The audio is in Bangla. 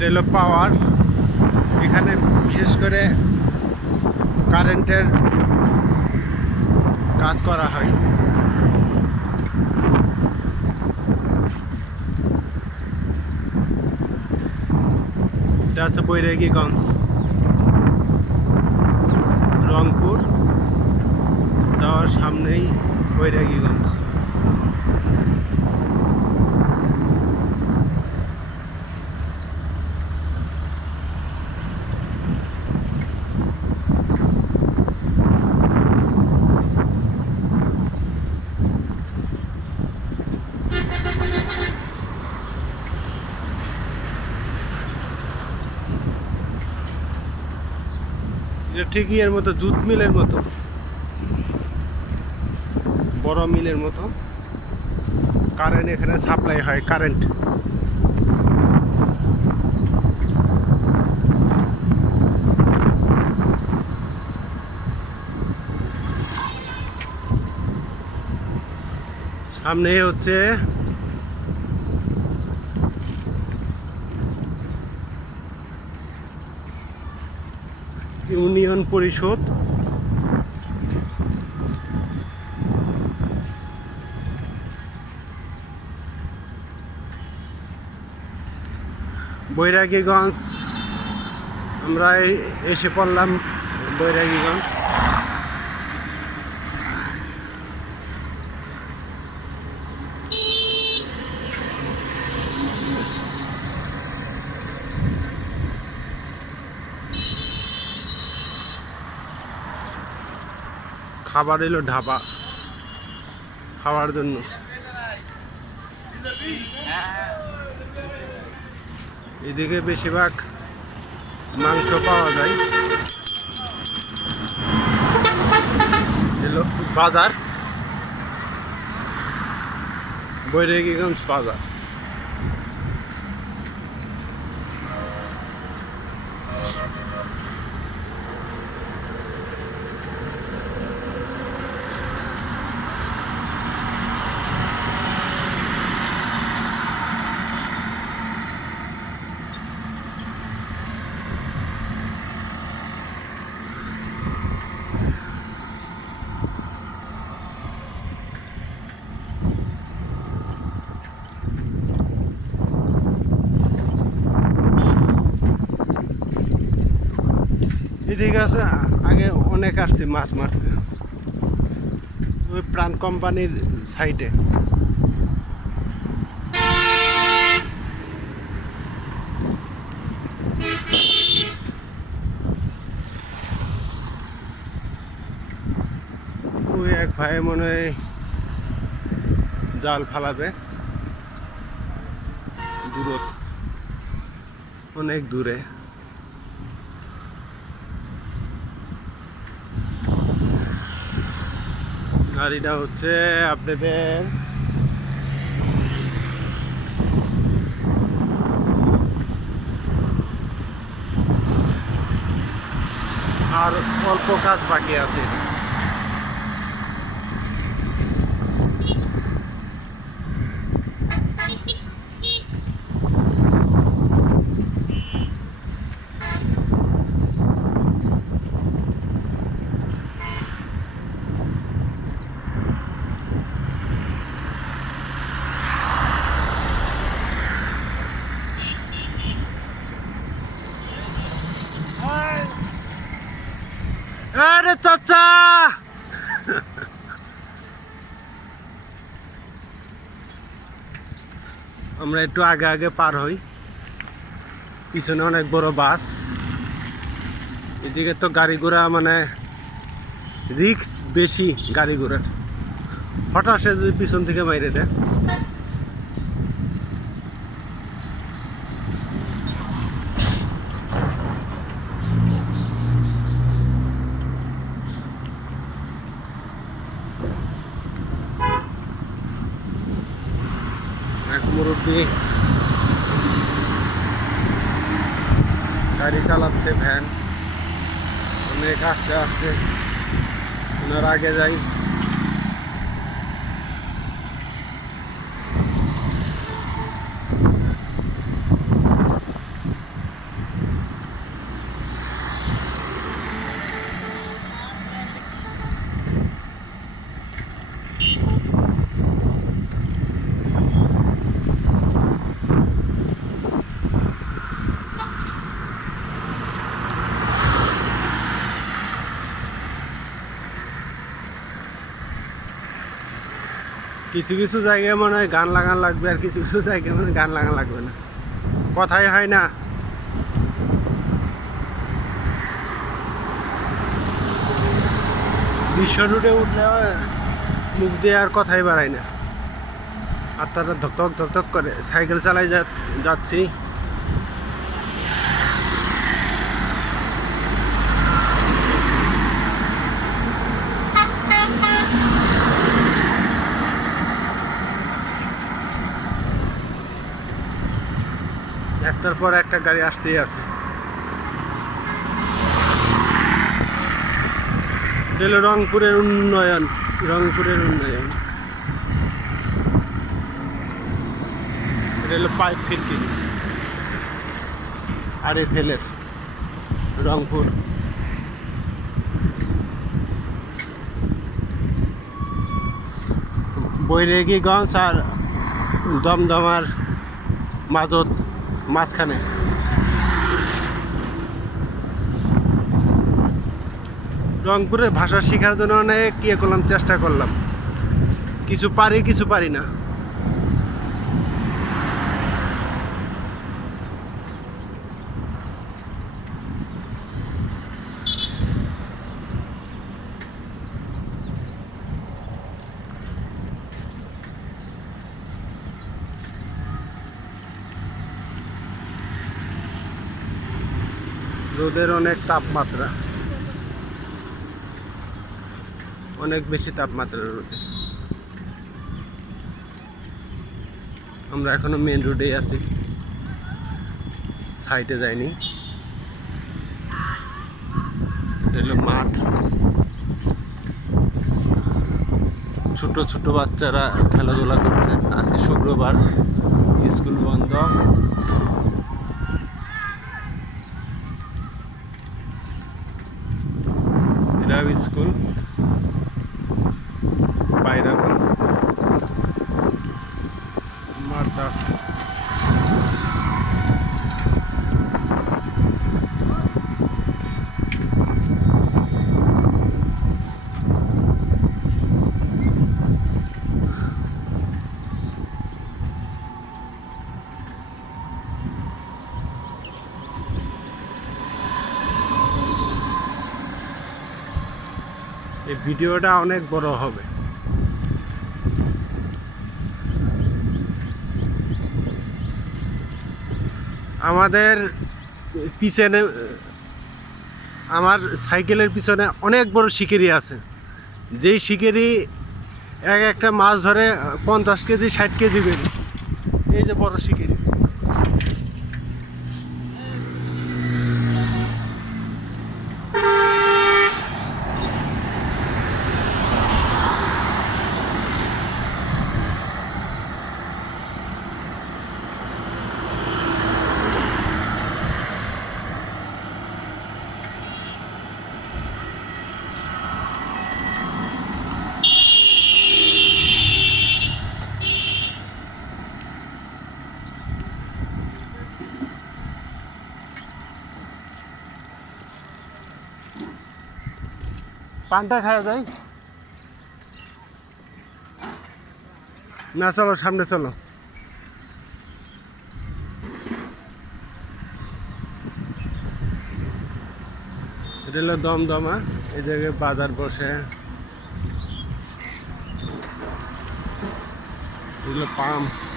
এটা হলো পাওয়ার এখানে বিশেষ করে কারেন্টের কাজ করা হয়। এটা আছে বৈরাগীগঞ্জ। রংপুর। যাওয়ার সামনেই বৈরাগীগঞ্জ। এটা মতো জুট মিলের মতো, বড় মিলের মতো। কারেন্ট এখানে সাপ্লাই হয় কারেন্ট সামনে হচ্ছে ইউনিয়ন পরিষদ। বৈরাগীগঞ্জ আমরা এসে পড়লাম বৈরাগীগঞ্জ। খাবার এলো ঢাবা খাওয়ার জন্য। এদিকে বেশিরভাগ মাংস পাওয়া যায়। এলো বাজার বৈরাগীগঞ্জ বাজার। এদিকে আছে আগে অনেক আসছে মাছ মারতে। ওই প্রাণ কোম্পানির সাইডে। ওই এক ভাই মনে হয় জাল ফালাবে। দূরত, অনেক দূরে। এটা হচ্ছে আপনাদের আর অল্প কাজ বাকি আছে। আরে আমরা একটু আগে আগে পার হই। পিছনে অনেক বড় বাস। এদিকে তো গাড়ি ঘোড়া মানে রিক্স বেশি গাড়ি ঘোড়ার। হঠাৎ সে যদি পিছন থেকে মাইরে দেয় এক মুরব্বী। গাড়ি চালাচ্ছে ভ্যান অনেক আস্তে আস্তে ওনার আগে যাই। কিছু কিছু জায়গায় মনে হয় গান লাগান লাগবে আর কিছু কিছু জায়গায় মনে হয় গান লাগান লাগবে না। কথাই হয় না। বিশ্ব রুটে উঠলে মুখ দিয়ে আর কথাই বাড়ায় না। আর তারা ধক ধকধক ধকধক করে, সাইকেল চালাই যাচ্ছি। একটার পর একটা গাড়ি আসতেই আছে। এটা রংপুরের উন্নয়ন রংপুরের উন্নয়ন। হলো পাইপ ফিরকি আরে ফেলের, রংপুর। বৈরাগীগঞ্জ আর দমদমার মাজত মাঝখানে। রংপুরের ভাষা শেখার জন্য অনেক ইয়ে করলাম, চেষ্টা করলাম। কিছু পারি কিছু পারি না। রোদের অনেক তাপমাত্রা। অনেক বেশি তাপমাত্রা রোদে। আমরা এখনও মেন রোডেই আছি। সাইডে যাইনি। মাঠ। ছোট ছোট বাচ্চারা খেলাধুলা করছে। আজকে শুক্রবার। স্কুল বন্ধ। স্কুল বাইরে মাঠটা আছে এই ভিডিওটা অনেক বড় হবে। আমাদের পিছনে, আমার সাইকেলের পিছনে অনেক বড় শিকারি আছে। যেই শিকারি এক একটা মাছ ধরে পঞ্চাশ কেজি, ষাট কেজি করে। এই যে বড় শিকারি। পানটা খাওয়া যায় না, চলো, সামনে চলো। এটা হলো দমদমা এই জায়গায় বাজার বসে। পাম্প